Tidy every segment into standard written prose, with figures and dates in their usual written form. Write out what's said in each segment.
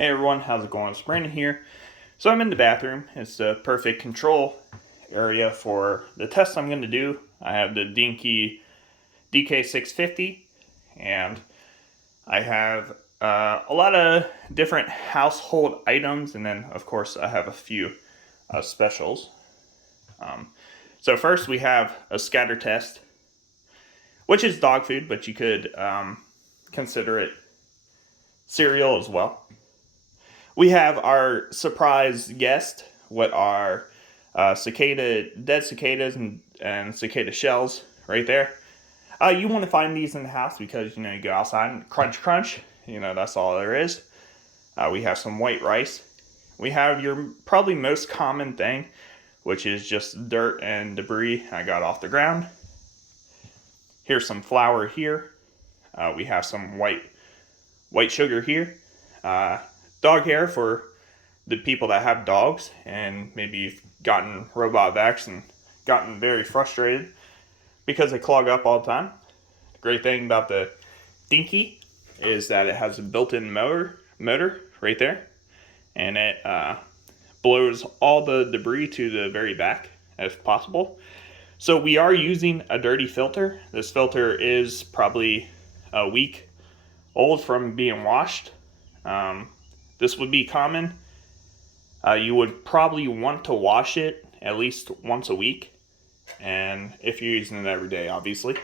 Hey everyone, how's it going? It's Brandon here. So I'm in the bathroom. It's the perfect control area for the test I'm going to do. I have the Deenkee DK650 and I have a lot of different household items, and then of course I have a few specials. So first we have a scatter test, which is dog food, but you could consider it cereal as well. We have our surprise guest, what are dead cicadas and cicada shells right there. You want to find these in the house because, you go outside and crunch, crunch. That's all there is. We have some white rice. We have your probably most common thing, which is just dirt and debris I got off the ground. Here's some flour here. We have some white sugar here. Dog hair for the people that have dogs and maybe you've gotten robot vax and gotten very frustrated because they clog up all the time. The great thing about the Deenkee is that it has a built-in motor right there, and it blows all the debris to the very back if possible. So we are using a dirty filter. This filter is probably a week old from being washed. This would be common. You would probably want to wash it at least once a week, and if you're using it every day, obviously.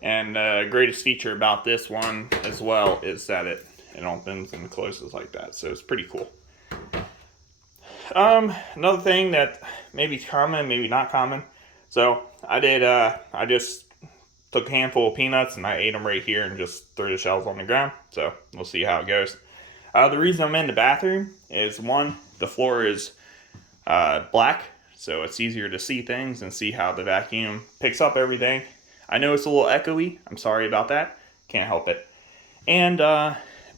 And the greatest feature about this one as well is that it opens and closes like that, so it's pretty cool. Another thing that may be common, maybe not common. So I just took a handful of peanuts and I ate them right here and just threw the shells on the ground. So we'll see how it goes. The reason I'm in the bathroom is, one, the floor is black, so it's easier to see things and see how the vacuum picks up everything. I know it's a little echoey. I'm sorry about that. Can't help it. And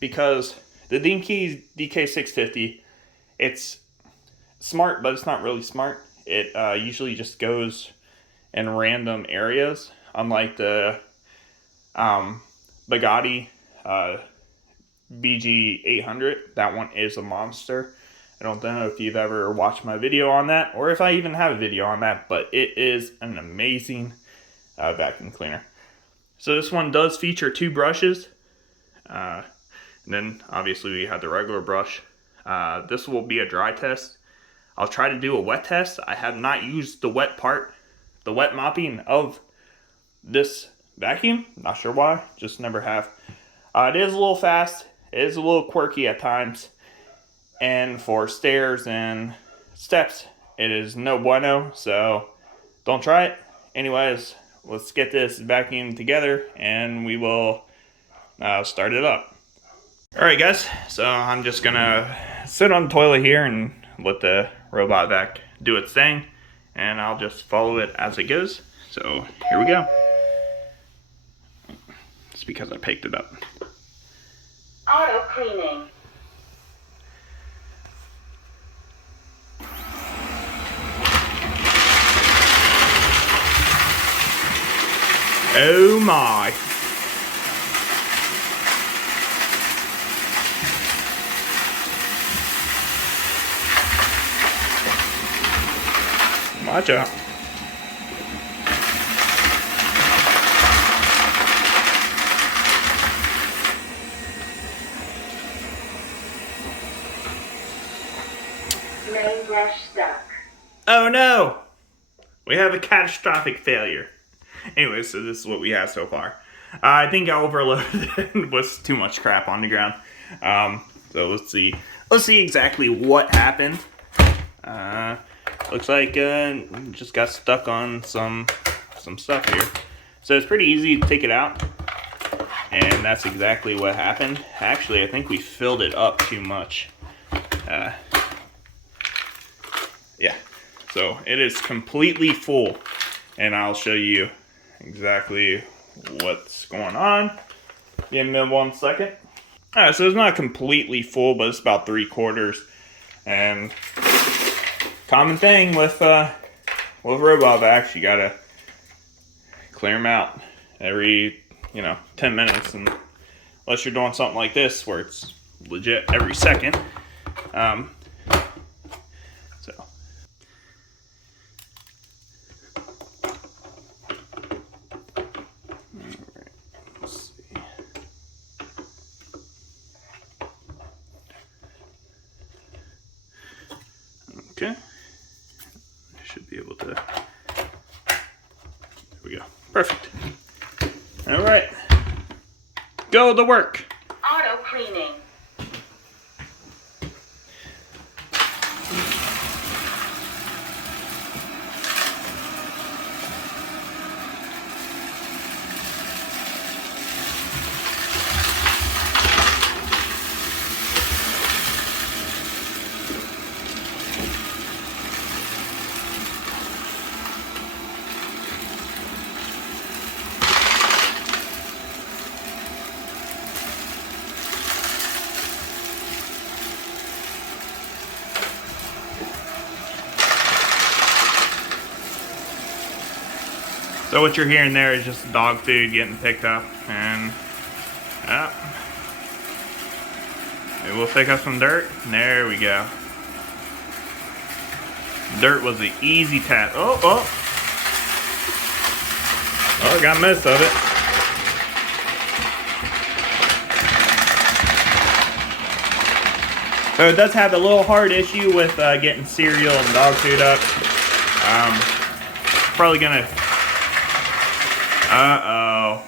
because the Deenkee DK650, it's smart, but it's not really smart. It usually just goes in random areas, unlike the Bugatti BG800. That one is a monster. I don't know if you've ever watched my video on that, or if I even have a video on that, but it is an amazing vacuum cleaner. So this one does feature two brushes, and then obviously we have the regular brush. This will be a dry test. I'll try to do a wet test. I have not used the wet part, the wet mopping of this vacuum. Not sure why, just never have. It is a little fast. It is a little quirky at times. And for stairs and steps, it is no bueno, so don't try it. Anyways, let's get this vacuum together and we will start it up. Alright guys, so I'm just gonna sit on the toilet here and let the robot vac do its thing, and I'll just follow it as it goes. So here we go. It's because I picked it up. Auto cleaning. Oh my. Watch out. Main brush stuck. Oh no! We have a catastrophic failure. Anyway, so this is what we have so far. I think I overloaded it with too much crap on the ground. So let's see. Let's see exactly what happened. Looks like just got stuck on some stuff here. So it's pretty easy to take it out. And that's exactly what happened. Actually, I think we filled it up too much. Yeah. So it is completely full. And I'll show you exactly what's going on. Give me 1 second. Alright, so it's not completely full, but it's about 3/4. And common thing with robot vacs, you gotta clear them out every 10 minutes, and unless you're doing something like this where it's legit every second. So. Alright, let's see. Okay. I should be able to. There we go. Perfect. Alright. Go to work. Auto cleaning. So what you're hearing there is just dog food getting picked up, and maybe we'll pick up some dirt. There we go. Dirt was the easy task. Oh, I got most of it. So it does have a little hard issue with getting cereal and dog food up. Probably gonna. Uh-oh.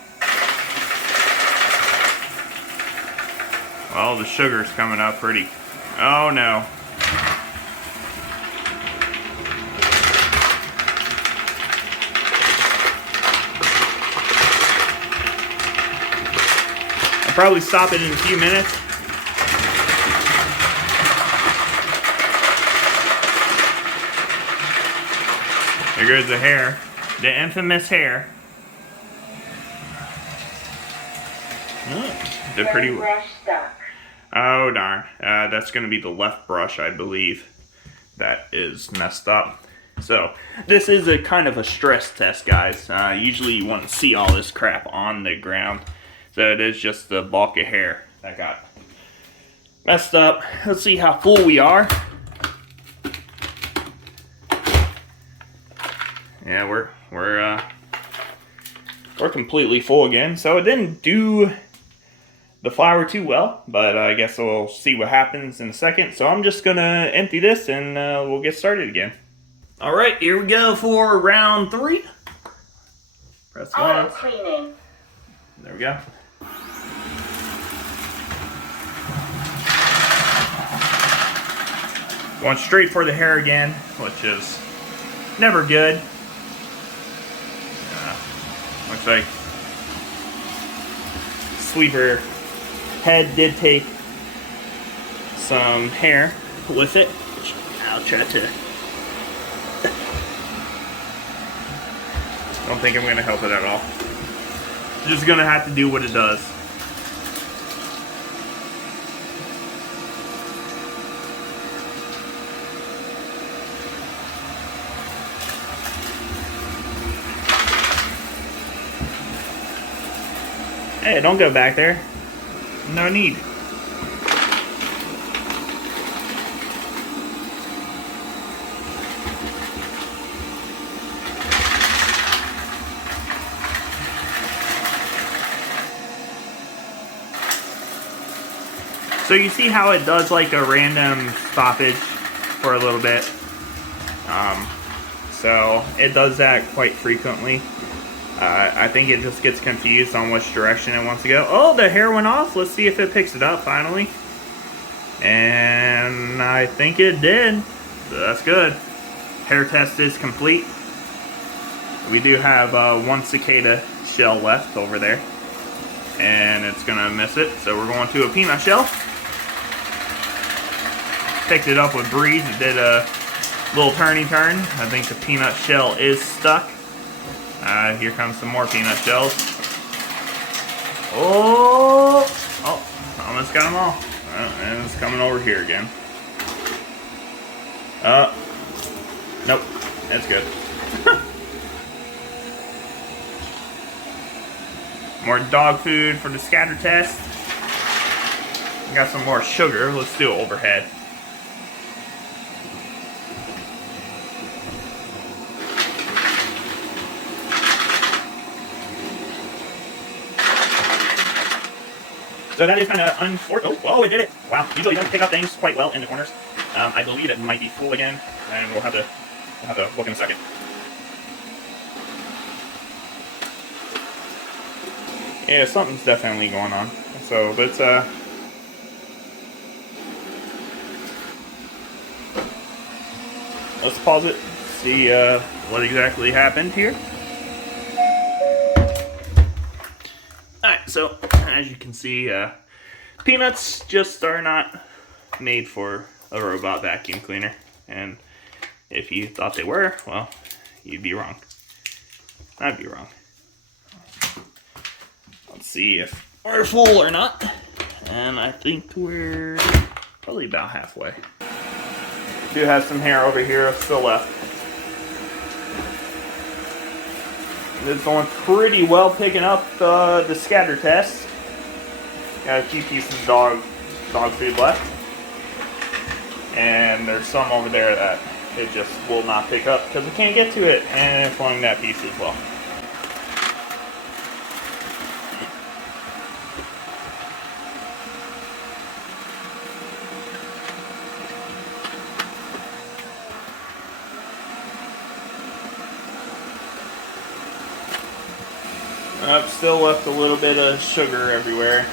Well, the sugar's coming up pretty. Oh no. I'll probably stop it in a few minutes. There goes the hair. The infamous hair. They're pretty. Brush stuck. Oh darn. That's going to be the left brush, I believe. That is messed up. So, this is a kind of a stress test, guys. Usually you want to see all this crap on the ground. So it is just the bulk of hair that got messed up. Let's see how full we are. Yeah, we're completely full again. So it didn't do the flour too well, but I guess we'll see what happens in a second. So I'm just gonna empty this and we'll get started again. All right, here we go for round 3. Press Auto once. cleaning. There we go. Going straight for the hair again, which is never good. Looks like Sleeper head did take some hair with it, which I'll try to. Don't think I'm going to help it at all. Just going to have to do what it does. Hey, don't go back there. No need. So you see how it does like a random stoppage for a little bit. So it does that quite frequently. I think it just gets confused on which direction it wants to go. Oh, the hair went off. Let's see if it picks it up finally. And I think it did. So that's good. Hair test is complete. We do have one cicada shell left over there. And it's going to miss it. So we're going to a peanut shell. Picked it up with breeze. It did a little turny turn. I think the peanut shell is stuck. Here comes some more peanut shells. Oh, almost got them all. And it's coming over here again. Nope, that's good. More dog food for the scatter test. Got some more sugar. Let's do it overhead. So that is kind of unfortunate. Oh, it did it! Wow, usually it doesn't pick up things quite well in the corners. I believe it might be full again, and we'll have to look in a second. Yeah, something's definitely going on. So let's pause it, see what exactly happened here. Alright, so as you can see, peanuts just are not made for a robot vacuum cleaner. And if you thought they were, well, you'd be wrong. I'd be wrong. Let's see if we're full or not. And I think we're probably about halfway. Do have some hair over here still left. It's going pretty well picking up the scatter test. Got a few pieces of dog food left. And there's some over there that it just will not pick up because it can't get to it, and it's wanting that piece as well. Still left a little bit of sugar everywhere.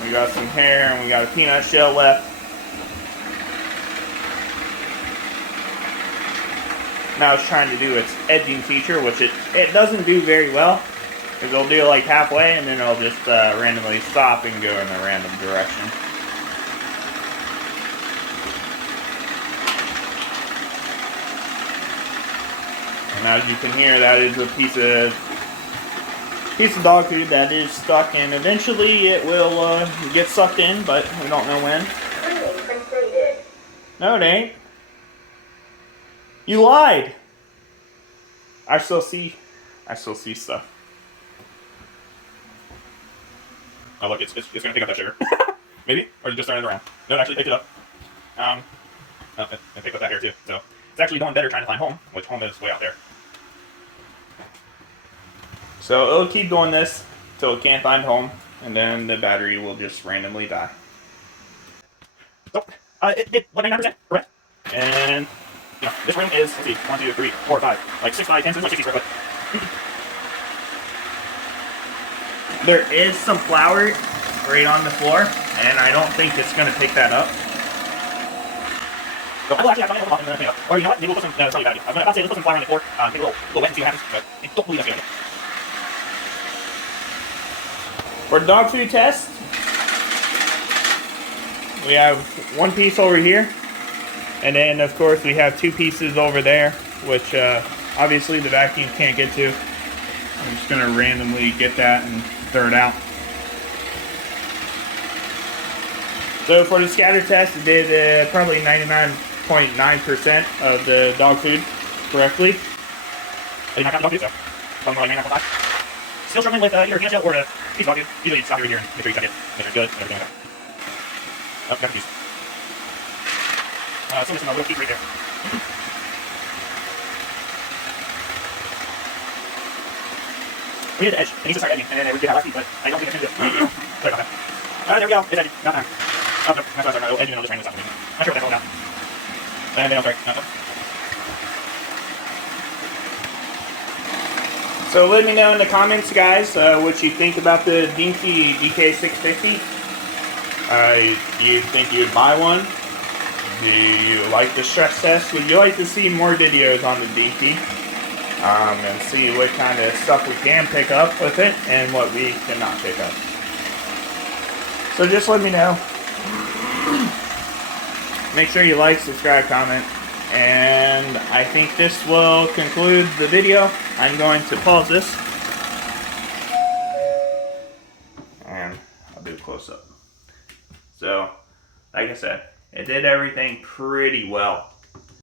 We got some hair and we got a peanut shell left. Now it's trying to do its edging feature, which it doesn't do very well. Because it'll do it like halfway and then it'll just randomly stop and go in a random direction. And as you can hear, that is a piece of dog food that is stuck, and eventually it will get sucked in, but we don't know when. No, it ain't. You lied. I still see stuff. Oh look, it's gonna pick up that sugar. Maybe, or just turn it around. No, it actually picked it up. It picked up that hair too. So it's actually going better trying to find home, which home is way out there. So it'll keep doing this till it can't find home, and then the battery will just randomly die. So, it did 99%, correct? And, you know, this room is, let's see, 1, 2, 3, 4, 5, like 6 by 10, so it's like 60 square foot. There is some flour right on the floor, and I don't think it's going to pick that up. So I will actually have to hold off and clean up. Or you know what, maybe we'll put some, that's probably a bad idea. I was going to say let's put some flour on the floor, take a little wet and see what happens, but I don't believe that's a good idea. For dog food test, we have one piece over here, and then of course we have two pieces over there, which obviously the vacuum can't get to. I'm just going to randomly get that and throw it out. So for the scatter test, it did probably 99.9% of the dog food correctly. I did not count the dog food, so something like 99.5. Still struggling with either a peanut shell or a piece of dog food. Usually you stop right here and make sure you suck it. Make sure it's good and everything like that. Oh, got confused. So missing a little piece right there. We did the edge. It needs to start edging, and then we did that last week, but I don't think it's going to do it. Sorry about that. There we go. It's edging. Got time. Oh, no. That's why I started edging and I'll just randomly stop it. Not sure what that's all about. And then I'll start. So let me know in the comments, guys, what you think about the Deenkee DK650. Do you think you'd buy one? Do you like the stress test? Would you like to see more videos on the Deenkee? And see what kind of stuff we can pick up with it and what we cannot pick up. So just let me know. Make sure you like, subscribe, comment. And I think this will conclude the video. I'm going to pause this. And I'll do a close up. So, like I said, it did everything pretty well.